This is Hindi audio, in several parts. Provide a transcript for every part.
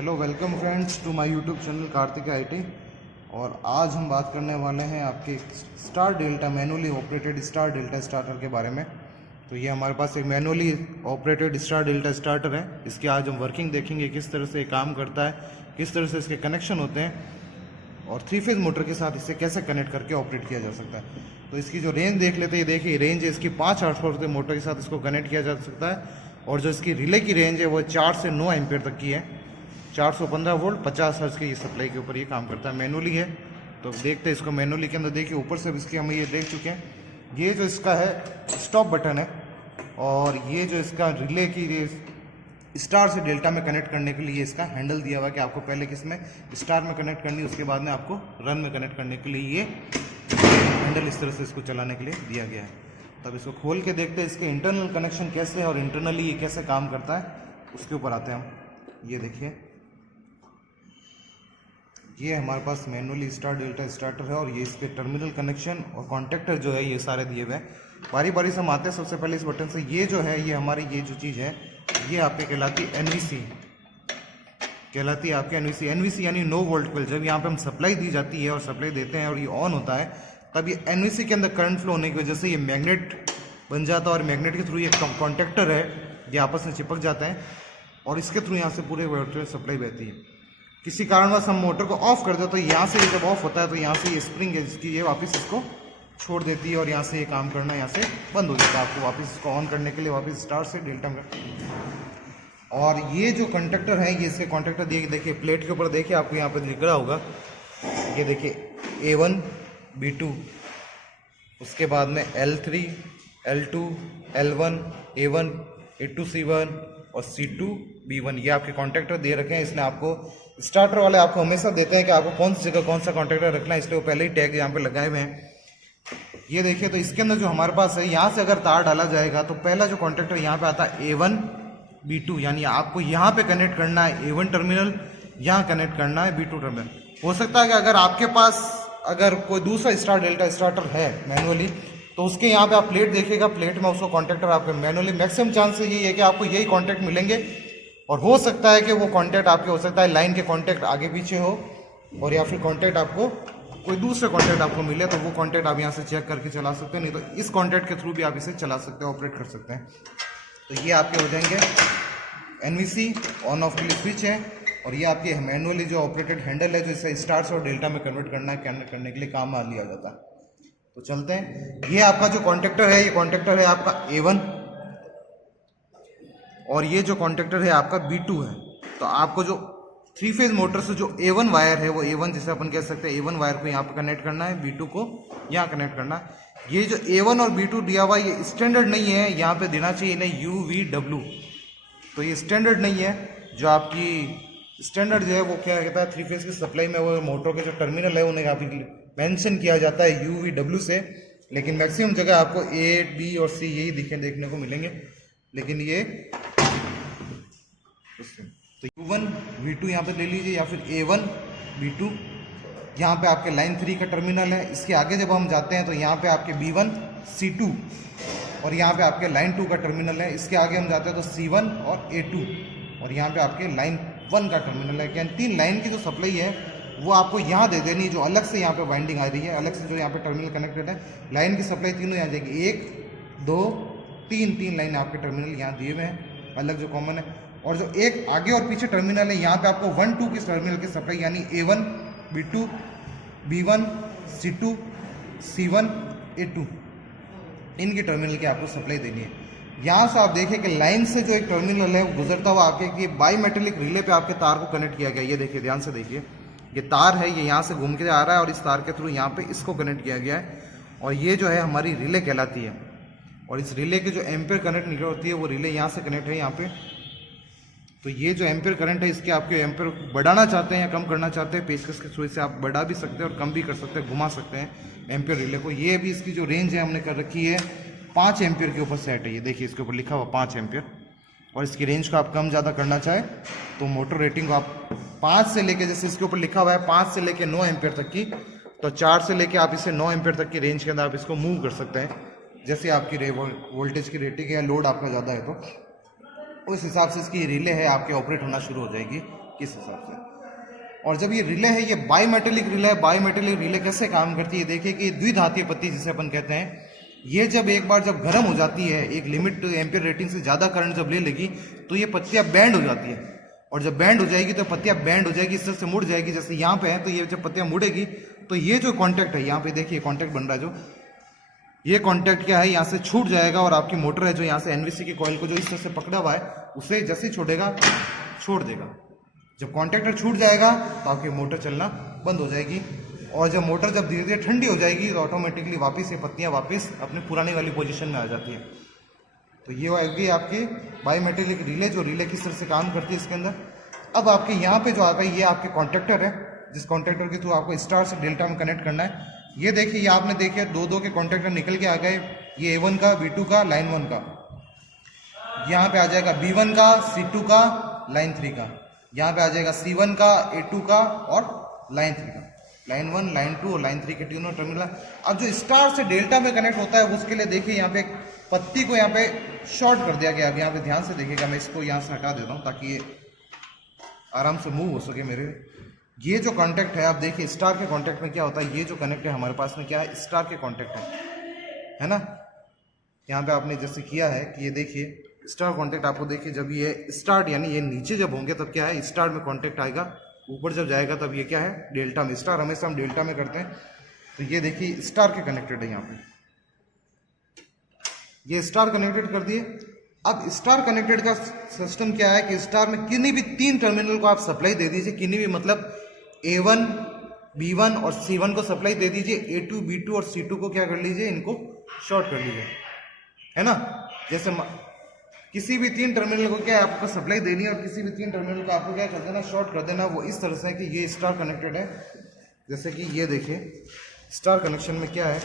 Hello welcome friends to my YouTube channel Kartik IT. और आज हम बात करने वाले हैं आपके star delta manually operated star delta starter के बारे में। तो ये हमारे पास एक manually operated star delta starter है। इसकी आज हम वर्किंग देखेंगे, किस तरह से ये काम करता है, किस तरह से इसके कनेक्शन होते हैं और 3 फेज़ मोटर के साथ इसे कैसे कनेक्ट करके ऑपरेट किया जा सकता है। तो इसकी जो रेंज देख लेते हैं, देखिए रेंज है इसकी 5 800 मोटर के साथ इसको कनेक्ट किया जा सकता है। और जो इसकी रिले की रेंज है वो 4 से 9 एम्पियर तक की है। 415 वोल्ट 50 हर्ट्ज की ये सप्लाई के ऊपर ये काम करता है। मैनुअली है, तो देखते हैं इसको मैनुअली के अंदर। देखिए ऊपर से इसकी हम ये देख चुके हैं, ये जो इसका है स्टॉप बटन है और ये जो इसका रिले की स्टार से डेल्टा में कनेक्ट करने के लिए इसका हैंडल दिया हुआ है कि आपको पहले किस में स्टार में कनेक्ट करनी है, उसके बाद में आपको रन में कनेक्ट करने के लिए ये हैंडल इस तरह से इसको चलाने के लिए दिया गया है। तब इसको खोल के देखते हैं इसके इंटरनल कनेक्शन कैसे है और इंटरनली ये कैसे काम करता है, उसके ऊपर आते हैं हम। ये देखिए, ये हमारे पास मैनुअली स्टार डेल्टा स्टार्टर है और ये इसके टर्मिनल कनेक्शन और कॉन्टेक्टर जो है ये सारे दिए हुए हैं। बारी बारी से हम आते हैं सबसे पहले इस बटन से। ये जो है ये हमारी ये जो चीज़ है ये आपके कहलाती है एनवीसी, कहलाती है आपके एनवीसी यानी नो वोल्ट कोइल। जब यहाँ पे हम सप्लाई दी जाती है और सप्लाई देते हैं और ये ऑन होता है, तब ये एनवीसी के अंदर करंट फ्लो होने की वजह से ये मैग्नेट बन जाता है और मैग्नेट के थ्रू ये कॉन्टेक्टर है ये आपस में चिपक जाते हैं और इसके थ्रू यहाँ से पूरे वोल्टेज में सप्लाई बहती है। किसी कारणवश हम मोटर को ऑफ कर दो तो यहाँ से जब ऑफ होता है तो यहाँ से ये स्प्रिंग है जिसकी ये वापस इसको छोड़ देती है और यहाँ से ये काम करना यहाँ से बंद हो जाता है। आपको वापस इसको ऑन करने के लिए वापस स्टार से डेल्टा में। और ये जो कंडक्टर है ये इसके कॉन्टेक्टर देखिए प्लेट के ऊपर देखिए, आपको यहाँ पे दिख रहा होगा, ये देखिए A1 B2, उसके बाद में L3 L2 L1 A1 A2 C1 और C2 B1, ये आपके कॉन्टेक्टर दे रखे हैं। इसने आपको स्टार्टर वाले आपको हमेशा देते हैं कि आपको कौन सी जगह कौन सा कॉन्टेक्टर रखना है, इसलिए वो पहले ही टैग यहाँ पे लगाए हुए हैं। ये देखिए, तो इसके अंदर जो हमारे पास है यहाँ से अगर तार डाला जाएगा तो पहला जो कॉन्टेक्टर यहाँ पे आता है A1 B2, यानी आपको यहाँ पे कनेक्ट करना है A1 टर्मिनल, यहाँ कनेक्ट करना है B2 टर्मिनल। हो सकता है कि अगर आपके पास अगर कोई दूसरा स्टार डेल्टा स्टार्टर है मैनुअली, तो उसके यहाँ पे आप प्लेट देखिएगा, प्लेट में उसको कॉन्टेक्टर आपके मैनुअली मैक्सिमम चांस यही है कि आपको यही कॉन्टेक्ट मिलेंगे। और हो सकता है कि वो कॉन्टेक्ट आपके हो सकता है लाइन के कॉन्टेक्ट आगे पीछे हो, और या फिर कॉन्टेक्ट आपको कोई दूसरा कॉन्टेक्ट आपको मिले तो वो कॉन्टेक्ट आप यहाँ से चेक करके चला सकते हैं, नहीं तो इस कॉन्टेक्ट के थ्रू भी आप इसे चला सकते हैं, ऑपरेट कर सकते हैं। तो ये आपके हो जाएंगे एनवीसी ऑन ऑफ के लिए स्विच है, और ये आपके मैनुअली जो ऑपरेटेड हैंडल है जो इसे स्टार से और डेल्टा में कन्वर्ट करना करने के लिए काम में लिया जाता है। तो चलते हैं, ये आपका जो कॉन्टेक्टर है ये कॉन्टेक्टर है आपका A1 और ये जो कॉन्टेक्टर है आपका B2 है। तो आपको जो 3 फेज मोटर से जो A1 वायर है वो A1 जिसे अपन कह सकते हैं A1 वायर को यहाँ पे कनेक्ट करना है, B2 को यहाँ कनेक्ट करना है। ये जो A1 और B2 दिया हुआ ये स्टैंडर्ड नहीं है, यहाँ पे देना चाहिए इन्हें UVW, तो ये स्टैंडर्ड नहीं है। जो आपकी स्टैंडर्ड जो है वो क्या कहता है 3 फेज की सप्लाई में वो मोटर के जो टर्मिनल है उन्हें यहाँ पे मेंशन किया जाता है UVW से, लेकिन मैक्सिमम जगह आपको A, B और C यही देखने को मिलेंगे। लेकिन ये तो U1 V2 यहाँ पे ले लीजिए, या फिर A1 B2, यहाँ पे आपके लाइन 3 का टर्मिनल है। इसके आगे जब हम जाते हैं तो यहाँ पे आपके B1 C2 और यहाँ पे आपके लाइन 2 का टर्मिनल है। इसके आगे हम जाते हैं तो C1 और A2 और यहाँ पे आपके लाइन 1 का टर्मिनल है। यानी 3 लाइन की जो सप्लाई है वो आपको यहाँ दे देनी, जो अलग से यहाँ पे वाइंडिंग आ रही है, अलग से जो यहाँ पे टर्मिनल कनेक्टेड है, लाइन की सप्लाई तीनों यहाँ जाएगी। 1 2 3 लाइन आपके टर्मिनल यहाँ दिए हुए हैं अलग जो कॉमन है। और जो एक आगे और पीछे टर्मिनल है यहाँ पे आपको 1 2 की टर्मिनल की सप्लाई यानी A1 B2 B1 C2 C1 A2 इनकी टर्मिनल की आपको सप्लाई देनी है। यहाँ से आप देखिए कि लाइन से जो एक टर्मिनल है वो गुजरता हुआ आपके कि बाई मेटेलिक रिले पे आपके तार को कनेक्ट किया गया। ये देखिए, ध्यान से देखिए, ये तार है, ये यहाँ से घूम के आ रहा है और इस तार के थ्रू यहाँ पे इसको कनेक्ट किया गया है। और ये जो है हमारी रिले कहलाती है, और इस रिले के जो एम्पियर करंट निकल होती है वो रिले यहाँ से कनेक्ट है यहाँ पे। तो ये जो एम्पियर करंट है इसके आपके एम्पियर बढ़ाना चाहते हैं या कम करना चाहते हैं, पेचकस के थ्रू से आप बढ़ा भी सकते हैं और कम भी कर सकते हैं, घुमा सकते हैं एम्पियर रिले को। ये भी इसकी जो रेंज है हमने कर रखी है 5 एम्पियर के ऊपर सेट है। ये देखिए इसके ऊपर लिखा हुआ 5 एम्पियर, और इसकी रेंज को आप कम ज़्यादा करना चाहें तो मोटर रेटिंग को आप 5 से लेके, जैसे इसके ऊपर लिखा हुआ है 5 से लेके 9 एम्पियर तक की, तो 4 से लेके आप इसे 9 एम्पियर तक की रेंज के अंदर आप इसको मूव कर सकते हैं। जैसे आपकी वोल्टेज की रेटिंग या लोड आपका ज़्यादा है तो उस हिसाब से इसकी रिले है आपके ऑपरेट होना शुरू हो जाएगी इस हिसाब से। और जब ये रिले है, ये बाईमेटेलिक रिले है। बाईमेटेलिक रिले कैसे काम करती है, देखिए कि द्विधातीय पत्ती जिसे अपन कहते हैं, ये जब एक बार जब गर्म हो जाती है, एक लिमिट एम्पियर रेटिंग से ज़्यादा करंट जब ले लेगी, तो ये पत्तियाँ बैंड हो जाती है। और जब बैंड हो जाएगी तो पत्तियाँ बैंड हो जाएगी, इस तरह से मुड़ जाएगी। जैसे यहाँ पे है, तो ये जब पत्तियाँ मुड़ेगी तो ये जो कॉन्टैक्ट है, यहाँ पे देखिए कॉन्टैक्ट बन रहा है, जो ये कॉन्टैक्ट क्या है, यहाँ से छूट जाएगा और आपकी मोटर है जो यहाँ से एनवीसी की कॉइल को जो इस तरह से पकड़ा हुआ है, उसे जैसे ही छोड़ेगा, छोड़ देगा। जब कॉन्टैक्टर छूट जाएगा तो आपकी मोटर चलना बंद हो जाएगी। और जब मोटर जब धीरे धीरे ठंडी हो जाएगी तो ऑटोमेटिकली वापस ये पत्तियाँ वापस अपनी पुरानी वाली पोजीशन में आ जाती है। तो ये होगी आपकी बाईमेटेलिक रिले, जो रिले किस तरह से काम करती है इसके अंदर। अब आपके यहाँ पे जो आता है, ये आपके कॉन्टैक्टर है, जिस कॉन्टैक्टर के थ्रू आपको स्टार से डेल्टा में कनेक्ट करना है। ये देखिए, ये आपने देखे दो के कॉन्टैक्टर निकल के आ गए, ये A1 का, B2 का, लाइन 1 का। यहाँ पे आ जाएगा B1 का, C2 का, लाइन 3 का। यहाँ पे आ जाएगा C1 का, A2 का और लाइन 3 का। लाइन 1, लाइन 2 और लाइन 3 के तीनों टर्मिनल। अब जो स्टार से डेल्टा में कनेक्ट होता है, उसके लिए देखिए यहाँ पे पत्ती को यहाँ पे शॉर्ट कर दिया गया। अब यहाँ पे ध्यान से देखिएगा, मैं इसको यहाँ से हटा देता हूँ ताकि ये आराम से मूव हो सके मेरे। ये जो कॉन्टैक्ट है, आप देखिए स्टार के कॉन्टैक्ट में क्या होता है, ये जो कनेक्ट है हमारे पास में क्या है, स्टार के कॉन्टैक्ट है ना। यहाँ पे आपने जैसे किया है कि ये देखिए स्टार कॉन्टैक्ट, आपको देखिए जब ये स्टार्ट यानी ये नीचे जब होंगे तब क्या है, स्टार में कॉन्टैक्ट आएगा, ऊपर जब जाएगा तब ये क्या है, डेल्टा में। स्टार हमेशा हम डेल्टा में करते हैं। तो ये देखिए स्टार के कनेक्टेड है, यहाँ पे ये स्टार कनेक्टेड कर दिए। अब स्टार कनेक्टेड का सिस्टम क्या है कि स्टार में किन्हीं भी 3 टर्मिनल को आप सप्लाई दे दीजिए, किन्हीं भी मतलब A1, B1 और C1 को सप्लाई दे दीजिए। A2, B2 और C2 को क्या कर लीजिए, इनको शॉर्ट कर लीजिए, है ना। जैसे किसी भी 3 टर्मिनल को क्या है, आपको सप्लाई देनी है और किसी भी 3 टर्मिनल को आपको क्या कर देना, शॉर्ट कर देना। वो इस तरह से है कि ये स्टार कनेक्टेड है। जैसे कि ये देखिए स्टार कनेक्शन में क्या है,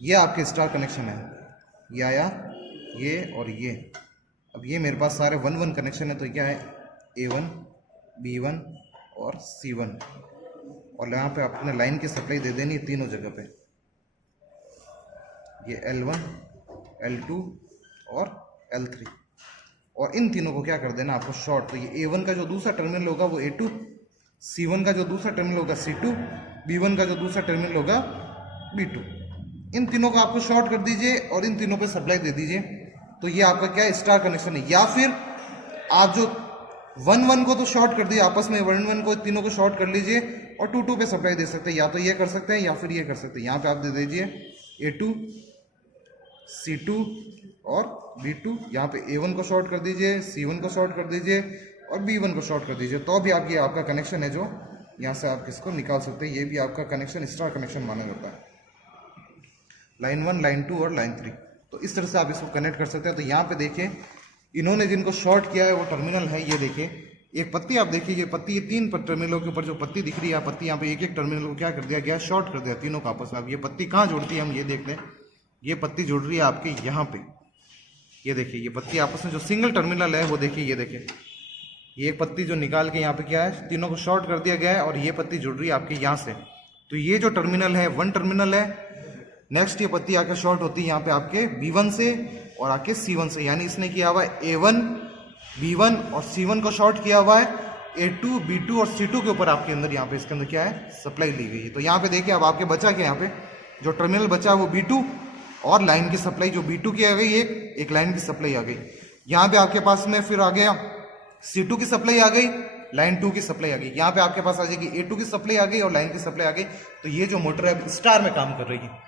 ये आपके स्टार कनेक्शन है, ये आया, ये और ये। अब ये मेरे पास सारे 1-1 कनेक्शन है, तो क्या है A1, B1 और C1। और यहाँ पे आपने लाइन की सप्लाई दे देनी है तीनों जगह पे, ये L1, L2 और L3। और इन तीनों को क्या कर देना आपको, शॉर्ट। तो ये A1 का जो दूसरा टर्मिनल होगा वो A2, C1 का जो दूसरा टर्मिनल होगा C2, B1 का जो दूसरा टर्मिनल होगा B2। इन तीनों को आपको शॉर्ट कर दीजिए और इन तीनों पे सप्लाई दे दीजिए। तो ये आपका क्या है, स्टार कनेक्शन है। या फिर आप जो 1-1 को तो शॉर्ट कर दिए, आपस में 1-1 को तीनों को शॉर्ट कर लीजिए और 2-2 पे सप्लाई दे सकते हैं। या तो ये कर सकते हैं या फिर ये कर सकते हैं। यहाँ पे आप दे दीजिए A2, C2 और B2। यहाँ पे A1 को शॉर्ट कर दीजिए, C1 को शॉर्ट कर दीजिए और B1 को शॉर्ट कर दीजिए। तो भी आप ये आपका कनेक्शन है जो यहाँ से आप किसको निकाल सकते हैं। ये भी आपका कनेक्शन स्टार कनेक्शन माना जाता है, लाइन 1, लाइन 2 और लाइन 3। तो इस तरह से आप इसको कनेक्ट कर सकते हैं। तो यहाँ पे देखिए इन्होंने जिनको शॉर्ट किया है वो टर्मिनल है, ये देखिए एक पत्ती, आप देखिए ये पत्ती, ये 3 टर्मिनलों के ऊपर जो पत्ती दिख रही है, पत्ती यहाँ पे एक टर्मिनल को क्या कर दिया गया, शॉर्ट कर दिया तीनों का आपस में। अब ये पत्ती कहाँ जुड़ती है हम ये देखते हैं। ये पत्ती जुड़ रही है आपके यहाँ पे, ये देखिए ये पत्ती आपस में जो सिंगल टर्मिनल है वो देखिए, ये देखिए ये एक पत्ती जो निकाल के यहाँ पे क्या है, तीनों को शॉर्ट कर दिया गया है और ये पत्ती जुड़ रही है आपके यहाँ से। तो ये जो टर्मिनल है 1 टर्मिनल है। नेक्स्ट ये पत्ती आके शॉर्ट होती है यहाँ पे आपके B1 से और आके C1 से, यानी इसने किया हुआ है A1, B1 और C1 को शॉर्ट किया हुआ है। A2, B2 और C2 के ऊपर आपके अंदर यहाँ पे इसके अंदर क्या है, सप्लाई ली गई है। तो यहाँ पे देखिए अब आपके बचा क्या, यहाँ पे जो टर्मिनल बचा वो B2 और लाइन की सप्लाई जो B2 की आ गई, एक लाइन की सप्लाई आ गई। यहाँ पे आपके पास में फिर आ गया C2 की सप्लाई आ गई, लाइन 2 की सप्लाई आ गई। यहाँ पे आपके पास आ जाएगी A2 की सप्लाई आ गई और लाइन की सप्लाई आ गई। तो ये जो मोटर है स्टार में काम कर रही है।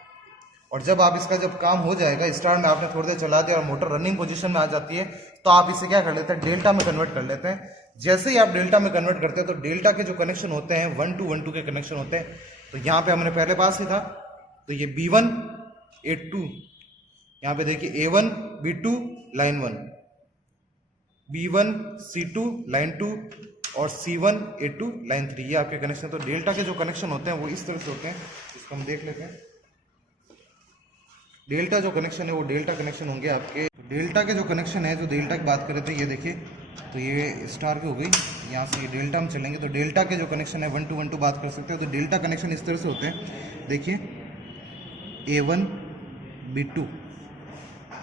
और जब आप इसका जब काम हो जाएगा, स्टार में आपने थोड़ी देर चला दिया और मोटर रनिंग पोजीशन में आ जाती है, तो आप इसे क्या कर लेते हैं, डेल्टा में कन्वर्ट कर लेते हैं। जैसे ही आप डेल्टा में कन्वर्ट करते हैं तो डेल्टा के जो कनेक्शन होते हैं 1-2 के कनेक्शन होते हैं। तो यहाँ पे हमने पहले पास ही था, तो ये B1, A2, यहाँ पे देखिए A1, B2, line 1, B1, C2, line 2 और C1, A2, लाइन 3, ये आपके कनेक्शन। तो डेल्टा के जो कनेक्शन होते हैं वो इस तरह से होते हैं। इसको हम देख लेते हैं। डेल्टा जो कनेक्शन है वो डेल्टा कनेक्शन होंगे आपके। डेल्टा के जो कनेक्शन है, जो डेल्टा की बात करें तो ये देखिए, तो ये स्टार की हो गई, यहाँ से ये डेल्टा में चलेंगे तो डेल्टा के जो कनेक्शन है 1-1 बात कर सकते हैं। तो डेल्टा कनेक्शन इस तरह से होते हैं, देखिए A1, B2,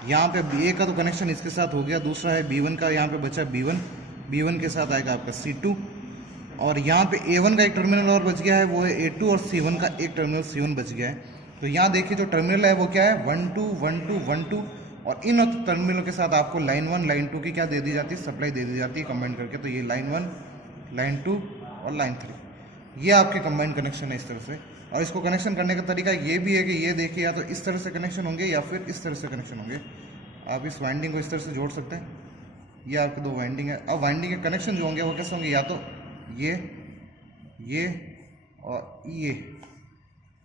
यहाँ पे A का तो कनेक्शन इसके साथ हो गया, दूसरा है B1 का, यहाँ पे बचा B1 B1 के साथ आएगा आपका C2, और यहाँ पे A1 का एक टर्मिनल और बच गया है, वो है A2, और C1 का एक टर्मिनल C1 बच गया है। तो यहाँ देखिए जो टर्मिनल है वो क्या है, 1 2 1 2 1 2, और इन टर्मिनलों के साथ आपको लाइन 1 लाइन 2 की क्या दे दी जाती है, सप्लाई दे दी जाती है कंबाइन करके। तो ये लाइन 1 लाइन 2 और लाइन 3, ये आपके कंबाइन कनेक्शन है इस तरह से। और इसको कनेक्शन करने का तरीका ये भी है कि ये देखिए या तो इस तरह से कनेक्शन होंगे या फिर इस तरह से कनेक्शन होंगे। आप इस वाइंडिंग को इस तरह से जोड़ सकते हैं, ये आपके दो वाइंडिंग है। अब वाइंडिंग के कनेक्शन जो होंगे वो कैसे होंगे, या तो ये और ये।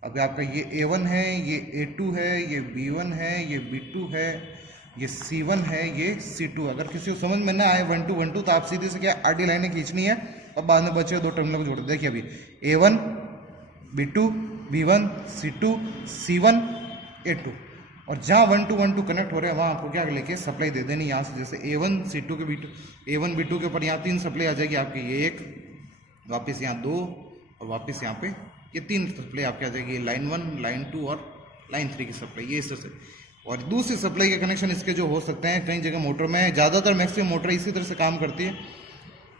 अब आपका ये A1 है, ये A2 है, ये B1 है, ये B2 है, ये C1 है, ये C2। अगर किसी को समझ में ना आए 1 2 1 2 तो आप सीधे से क्या आडी लाइनें खींचनी है और बाद में बचे हुए दो टर्मिनल को जोड़। देखिए अभी A1 B2 B1 C2 C1 A2, और जहाँ 1 2 1 2 कनेक्ट हो रहे हैं वहाँ आपको क्या लेके सप्लाई दे देनी यहाँ से। जैसे A1 C2 के B2 A1 B2 के ऊपर यहाँ 3 सप्लाई आ जाएगी आपकी, ये 1, वापस यहाँ 2, और वापस यहाँ पे ये 3 सप्लाई आपके आ जाएगी, लाइन 1 लाइन 2 और लाइन 3 की सप्लाई, ये इस तरह से। और दूसरी सप्लाई के कनेक्शन इसके जो हो सकते हैं, कई जगह मोटर में, ज़्यादातर मैक्सिमम मोटर इसी तरह से काम करती है,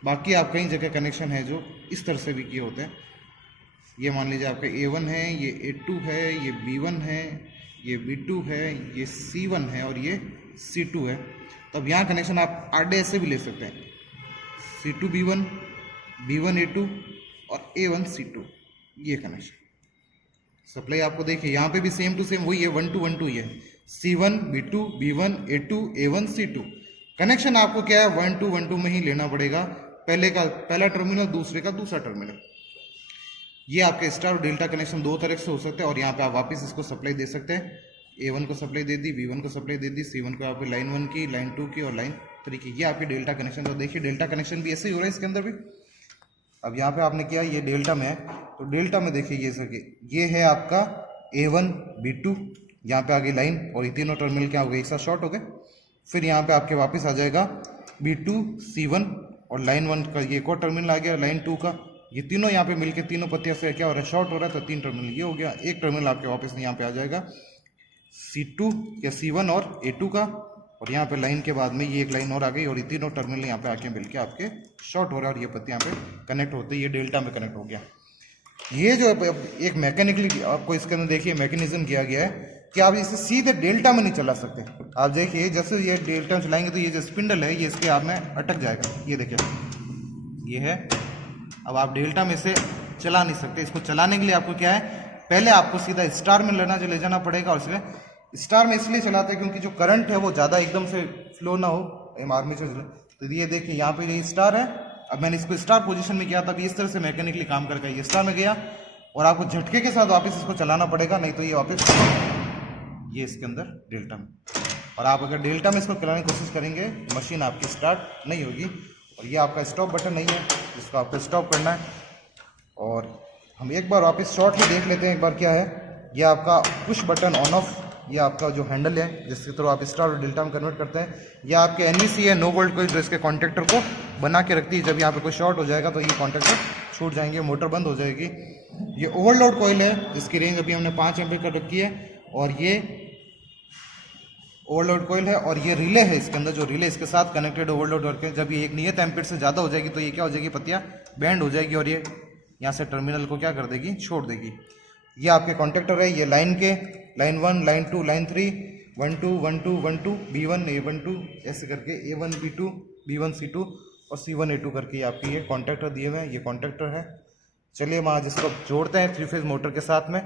बाकी आप कई जगह कनेक्शन है जो इस तरह से भी किए होते हैं। ये मान लीजिए आपका A1 है, ये A2 है, ये B1 है, ये B2 है, ये C1 है और ये C2 है। तो अब यहाँ कनेक्शन आप आडे ऐसे भी ले सकते हैं, C2 B1 B1 A2 और A1 C2, ये कनेक्शन सप्लाई आपको देखिए यहाँ पे भी सेम टू सेम वही है, 1 2 1 2 ये C1 B2 B1 A2 A1 C2। Connection आपको क्या है 1 2 1 2 में ही लेना पड़ेगा, पहले का पहला टर्मिनल, दूसरे का दूसरा टर्मिनल। ये आपके स्टार और डेल्टा कनेक्शन दो तरह से हो सकते हैं, और यहाँ पे आप वापस इसको सप्लाई दे सकते हैं। A1 को सप्लाई दे दी, B1 को सप्लाई दे दी, C1 को आपकी लाइन 1 की, लाइन 2 की और लाइन 3 की। ये आपके डेल्टा कनेक्शन। तो देखिए डेल्टा कनेक्शन भी ऐसे ही हो रहा है इसके अंदर भी। अब यहाँ पे आपने किया ये डेल्टा में है, तो डेल्टा में देखिए ये सके ये है आपका A1 B2, यहाँ पे आगे लाइन, और ये तीनों टर्मिनल क्या हो गए, एक साथ शॉर्ट हो गए। फिर यहाँ पे आपके वापस आ जाएगा B2 C1 और लाइन 1 का ये एक और टर्मिनल आ गया, लाइन 2 का। ये तीनों यहाँ पे मिलके तीनों पत्तियों से क्या हो रहा है, शॉर्ट हो रहा है। तो 3 टर्मिनल ये हो गया, एक टर्मिनल आपके वापस यहाँ पे आ जाएगा C2 या C1 और A2 का, और यहाँ पे लाइन के बाद में ये एक लाइन और आ गई, और ये तीनों टर्मिनल यहाँ पे आके मिलके आपके शॉर्ट हो रहा है, और ये पत्ती यहाँ पे कनेक्ट होते हैं, ये डेल्टा में कनेक्ट हो गया। ये जो एक मैकेनिकली आपको इसके अंदर देखिए मैकेनिज्म किया गया है कि आप इसे सीधे डेल्टा में नहीं चला सकते। आप देखिए जैसे ये डेल्टा में चलाएंगे तो ये जो स्पिंडल है ये इसके आप में अटक जाएगा, ये देखिए ये है। अब आप डेल्टा में से चला नहीं सकते, इसको चलाने के लिए आपको क्या है, पहले आपको सीधा स्टार में ले जाना पड़ेगा। और इसलिए स्टार में इसलिए चलाते हैं क्योंकि जो करंट है वो ज़्यादा एकदम से फ्लो ना हो आर्मेचर। तो ये देखिए यहाँ पे ये स्टार है, अब मैंने इसको स्टार पोजीशन में किया, तब इस तरह से मैकेनिकली काम करके ये स्टार में गया, और आपको झटके के साथ वापस इसको चलाना पड़ेगा, नहीं तो ये वापस ये इसके अंदर डेल्टा में। और आप अगर डेल्टा में इसको चलाने की कोशिश करेंगे मशीन आपकी स्टार्ट नहीं होगी। और ये आपका स्टॉप बटन नहीं है जिसको आपको स्टॉप करना है। और हम एक बार वापस शॉर्टली देख लेते हैं एक बार क्या है। ये आपका पुश बटन ऑन ऑफ, ये आपका जो हैंडल है जिसके थ्रू आप स्टार और डेल्टा में कन्वर्ट करते हैं। ये आपके NVC है, नो वोल्ट कोई, जो इसके कॉन्टेक्टर को बना के रखती है। जब यहाँ पे कोई शॉर्ट हो जाएगा तो ये कॉन्टेक्टर छूट जाएंगे, मोटर बंद हो जाएगी। ये ओवरलोड कॉइल है, इसकी रेंज अभी हमने 5 एम्पीयर कर रखी है, और ये ओवरलोड कॉइल है। और ये रिले है, इसके अंदर जो रिले इसके साथ कनेक्टेड ओवरलोड करके जब ये एक नियत एम्पीयर से ज़्यादा हो जाएगी तो ये क्या हो जाएगी, पत्तियाँ बैंड हो जाएगी, और ये यहाँ से टर्मिनल को क्या कर देगी, छोड़ देगी। ये आपके कॉन्टेक्टर है, ये लाइन के line 1 line 2 line 3 1 2 1 2 1 2 B1 A1 2 ऐसे करके A1 B2 B1 C2 और C1 A2 करके आपके ये कॉन्टेक्टर दिए हुए हैं। ये कॉन्टेक्टर है। चलिए हम आज इसको जोड़ते हैं 3 फेज मोटर के साथ में।